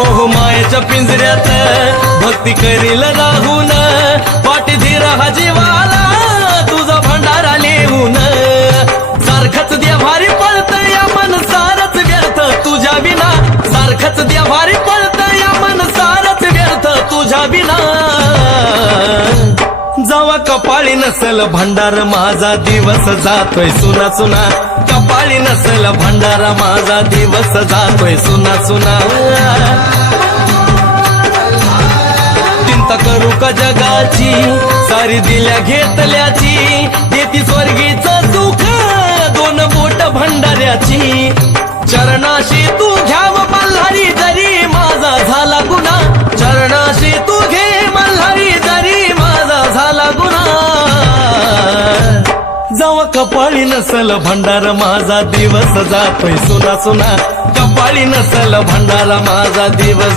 मोहमायेच्या पिंजऱ्यात भक्ती करील राहून पाठी धीर हा जीवाला तुझा भंडारा लिहून सारखंच देवारी पळत या मन सारच व्यर्थ तुझ्या विना सारखंच देवारी पळत या मन सारच व्यर्थ तुझ्या विना जावा कपाळी नसल भंडार माझा दिवस जातोय सुना सुना कपाळी नसल भंडार माझा दिवस जातोय सुना सुना चिंता करू का जगाची सारी दिल्या घेतल्याची देती स्वर्गीचं सुख दोन बोट भंडाऱ्याची चरणाशी तू घ्याव मल्हारी जरी माझा झाला गुन्हा चरणाशी तू घे मल्हारी जरी माझा झाला गुन्हा जावा कपाळी नसल भंडार माझा दिवस जातोय सुना सुना कपाळी नसल भंडारा माझा दिवस